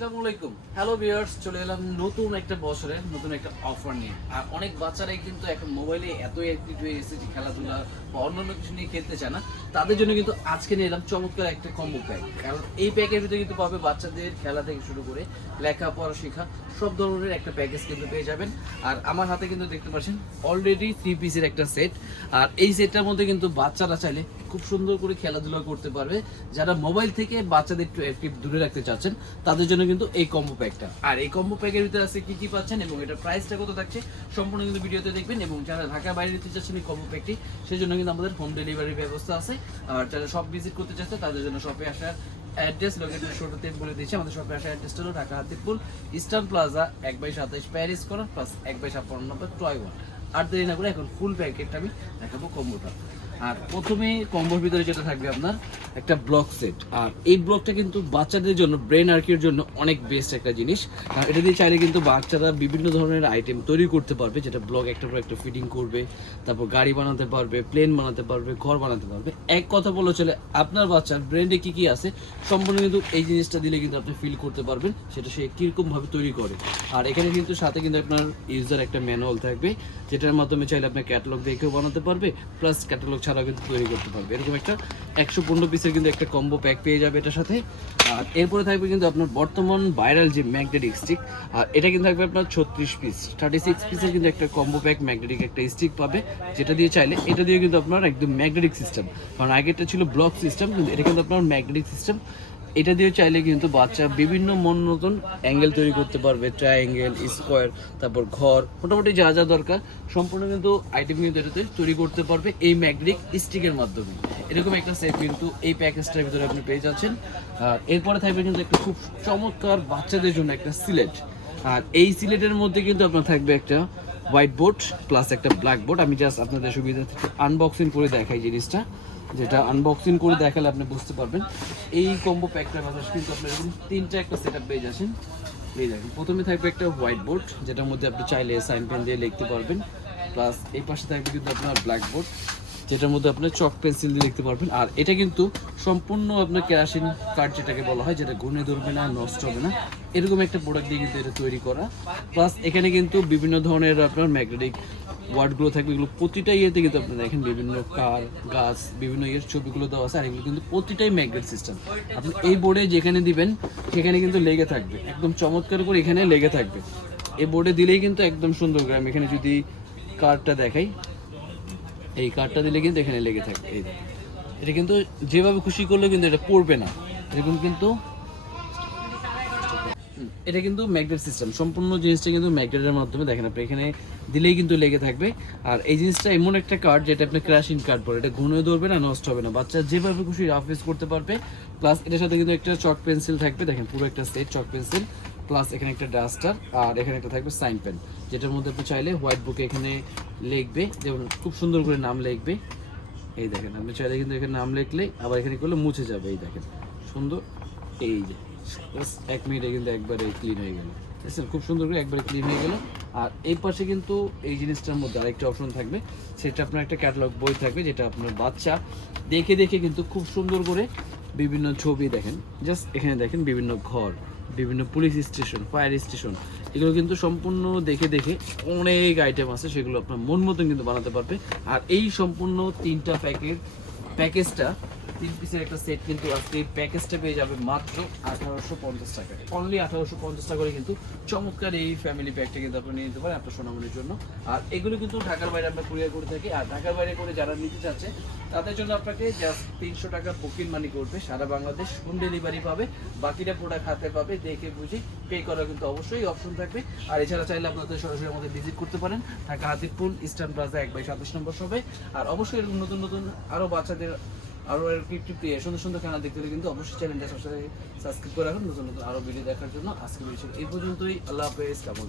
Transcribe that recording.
আসসালামু আলাইকুম। Hello viewers, চলে এলাম নতুন একটা বছরের নতুন একটা অফার নিয়ে। আর অনেক বাচ্চারাই কিন্তু এখন মোবাইলে এতই অ্যাক্টিভ হয়ে গেছে যে খেলাধুলা বা অন্যান্য কিছু নিয়ে খেলতে চায় না। তাদের জন্য কিন্তু আজকে নিয়ে এলাম চমৎকার একটা কম্বো প্যাক। কারণ এই প্যাকের ভিতরে কিন্তু পাবে বাচ্চাদের খেলা থেকে শুরু করে লেখাপড়া শেখা সব ধরনের একটা প্যাকেজ কিন্তু পেয়ে যাবেন। আর আমার হাতে কিন্তু দেখতে পাচ্ছেন অলরেডি 3 পিসের একটা সেট। আর এই সেটটার মধ্যে কিন্তু বাচ্চারা চাইলে খুব সুন্দর করে খেলাধুলা করতে পারবে। যারা মোবাইল থেকে বাচ্চাদের একটু অ্যাক্টিভ দূরে রাখতে চাচ্ছেন তাদের জন্য কিন্তু এই কম্বো প্যাকটা। আর এই কম্বো প্যাকের ভিতরে আছে কি কি পাচ্ছেন এবং এটা প্রাইসটা কত থাকছে সম্পূর্ণ কিন্তু ভিডিওতে দেখবেন। এবং যারা ঢাকার বাইরে নিতে চাচ্ছেন এই কম্বো প্যাকটি, সেজন্য কিন্তু আমাদের হোম ডেলিভারির ব্যবস্থা আছে। আর যারা শপ ভিজিট করতে চাচ্ছে তাদের জন্য শপে আসার অ্যাড্রেস লোকেশন শুরুতে বলে দিচ্ছি। আমাদের শপে আসার অ্যাড্রেসটা হলো Dhaka Hatirpool eastern plaza 1/27 Paris corner plus 1/56 নম্বর টয় 1। আর দেরি না করে এখন ফুল প্যাকেটটা আমি দেখাবো কম্বোটা। আর প্রথমে কম্বোর ভিতরে যেটা থাকবে আপনার একটা ব্লক সেট। আর এই ব্লকটা কিন্তু বাচ্চাদের জন্য ব্রেন আর্কের জন্য অনেক বেস্ট একটা জিনিস। আর এটা দিয়ে চাইলে কিন্তু বাচ্চারা বিভিন্ন ধরনের আইটেম তৈরি করতে পারবে, যেটা ব্লক একটা পর একটা ফিটিং করবে, তারপর গাড়ি বানাতে পারবে, প্লেন বানাতে পারবে, ঘর বানাতে পারবে। এক কথা বলে চলে আপনার বাচ্চার ব্রেনে কি কি আছে সম্পূর্ণ কিন্তু এই জিনিসটা দিলে কিন্তু আপনি ফিল করতে পারবেন সেটা সে কীরকম ভাবে তৈরি করে। আর এখানে কিন্তু সাথে কিন্তু আপনার ইউজার একটা ম্যানুয়াল থাকবে, যেটার মাধ্যমে চাইলে আপনার ক্যাটালগ দেখেও বানাতে পারবে, প্লাস ক্যাটালগ ছাড়াও কিন্তু তৈরি করতে পারবে। এরকম একটা 115 পিসের কিন্তু একটা কম্বো প্যাক পেয়ে যাবে এটার সাথে। আর এরপরে থাকবে কিন্তু আপনার বর্তমান ভাইরাল যে ম্যাগনেটিক স্টিক। আর এটা কিন্তু থাকবে আপনার 36 পিস 36 পিসের কিন্তু একটা কম্বো প্যাক ম্যাগনেটিক একটা স্টিক পাবে, যেটা দিয়ে চাইলে এটা দিয়ে কিন্তু আপনার একদম ম্যাগনেটিক সিস্টেম। কারণ আগেরটা ছিল ব্লক সিস্টেম, কিন্তু এটা কিন্তু আপনার ম্যাগনেটিক সিস্টেম। এটা দিয়ে চাইলে কিন্তু বাচ্চা বিভিন্ন মন মতন অ্যাঙ্গেল তৈরি করতে পারবে, ট্রায়াঙ্গেল, স্কোয়ার, তারপর ঘর, মোটামুটি যা যা দরকার সম্পূর্ণ কিন্তু আইটেম কিন্তু এটাতে তৈরি করতে পারবে এই ম্যাগনেটিক স্টিকের মাধ্যমে। এরকম একটা সেট কিন্তু এই প্যাকেজটার ভিতরে আপনি পেয়ে যাচ্ছেন। আর এরপরে থাকবে কিন্তু একটা খুব চমৎকার বাচ্চাদের জন্য একটা সিলেট। আর এই সিলেটের মধ্যে কিন্তু আপনার থাকবে একটা হোয়াইট বোর্ড প্লাস একটা ব্ল্যাক বোর্ড। আমি জাস্ট আপনাদের সুবিধা থেকে আনবক্সিং করে দেখাই জিনিসটা, যেটা আনবক্সিং করে দেখালে আপনি বুঝতে পারবেন। এই কম্বো প্যাকটার কথা কিন্তু আপনার এরকম তিনটা একটা সেট আপ পেয়ে যাচ্ছেন। এই দেখেন, প্রথমে থাকবে একটা হোয়াইট বোর্ড, যেটার মধ্যে আপনি চাইলে সাইন পেন দিয়ে লিখতে পারবেন, প্লাস এই পাশে থাকবে কিন্তু আপনার ব্ল্যাক বোর্ড, যেটার মধ্যে আপনি চক পেন্সিল দিয়ে লিখতে পারবেন। আর এটা কিন্তু সম্পূর্ণ আপনার কেরাসিন কাঠ যেটাকে বলা হয়, যেটা ঘুরে ধরবে না, নষ্ট হবে না, এরকম একটা প্রোডাক্ট দিয়ে কিন্তু এটা তৈরি করা। প্লাস এখানে কিন্তু বিভিন্ন ধরনের আপনার ম্যাগনেটিক ওয়ার্ডগুলো থাকবে, এগুলো প্রতিটা ইয়েতে কিন্তু আপনি দেখেন বিভিন্ন কার, গাছ, বিভিন্ন ইয়ের ছবিগুলো দেওয়া আছে। আর এগুলো কিন্তু প্রতিটাই ম্যাগনেট সিস্টেম। আপনি এই বোর্ডে যেখানে দিবেন সেখানে কিন্তু লেগে থাকবে, একদম চমৎকার করে এখানে লেগে থাকবে। এই বোর্ডে দিলেই কিন্তু একদম সুন্দর করে, আমি এখানে যদি কার্ডটা দেখাই, এই কার্ডটা দিলে কিন্তু এখানে লেগে থাকবে। এই এটা কিন্তু যেভাবে খুশি করলেও কিন্তু এটা পড়বে না, এরকম কিন্তু এটা কিন্তু ম্যাগনেট সিস্টেম। সম্পূর্ণ জিনিসটা কিন্তু ম্যাগনেটের মাধ্যমে দেখেন আপনি এখানে দিলেই কিন্তু লেগে থাকবে। আর এই জিনিসটা এমন একটা কার্ড যেটা আপনি ক্র্যাশিং কার্ড পরে, এটা ঘুরে ধরবে না, নষ্ট হবে না, বাচ্চা যেভাবে খুশি রাফ ইউজ করতে পারবে। প্লাস এটার সাথে কিন্তু একটা চক পেন্সিল থাকবে, দেখেন পুরো একটা সেট চক পেন্সিল, প্লাস এখানে একটা ডাস্টার, আর এখানে একটা থাকবে সাইন পেন, যেটার মধ্যে আপনি চাইলে হোয়াইট বুকে এখানে লিখবে, যেমন খুব সুন্দর করে নাম লিখবে। এই দেখেন, আপনি চাইলে কিন্তু এখানে নাম লিখলে আবার এখানে করলে মুছে যাবে। এই দেখেন সুন্দর, এই যে 1 মিনিটে কিন্তু একবারে ক্লিন হয়ে গেল, বুঝছেন, খুব সুন্দর করে একবারে ক্লিন হয়ে গেল। আর এই পাশে কিন্তু এই জিনিসটার মধ্যে আরেকটা অপশন থাকবে, সেটা আপনার একটা ক্যাটালগ বই থাকবে, যেটা আপনার বাচ্চা দেখে দেখে কিন্তু খুব সুন্দর করে বিভিন্ন ছবি দেখেন, জাস্ট এখানে দেখেন বিভিন্ন ঘর, বিভিন্ন পুলিশ স্টেশন, ফায়ার স্টেশন, এগুলো কিন্তু সম্পূর্ণ দেখে দেখে অনেক আইটেম আছে, সেগুলো আপনার মন মতন কিন্তু বানাতে পারবে। আর এই সম্পূর্ণ 3টা প্যাকেজটা 3 পিসের একটা সেট কিন্তু আজকে এই প্যাকেজটা পেয়ে যাবে মাত্র 1850 টাকায়। অনলি 1850 টাকা করে কিন্তু চমৎকার এই ফ্যামিলি প্যাকটা কিন্তু আপনি নিয়ে নিতে পারেন আপনার সোনামণির জন্য। আর এগুলো কিন্তু ঢাকার বাইরে আমরা কুরিয়ার করে থাকি। আর ঢাকার বাইরে করে যারা নিতে চাচ্ছে তাদের জন্য আপনাকে জাস্ট 300 টাকা বুকিং মানি করবে, সারা বাংলাদেশ হোম ডেলিভারি পাবে, বাকিটা প্রোডাক্ট হাতে পাবে, দেখে বুঝে পে করা কিন্তু অবশ্যই অপশন থাকবে। আর এছাড়া চাইলে আপনাদের সরাসরি আমাদের ভিজিট করতে পারেন ঢাকা হাতিপুল ইস্টার্ন প্লাজা 1/27 নম্বর শপে। আর অবশ্যই এরকম নতুন নতুন আরও বাচ্চাদের আরও সুন্দর সুন্দর খেলা দেখতে হলে কিন্তু অবশ্যই চ্যানেলটা সাবস্ক্রাইব করে রাখুন নতুন নতুন আরও ভিডিও দেখার জন্য। আজকে এই পর্যন্তই, আল্লাহ হাফেজ, কেমন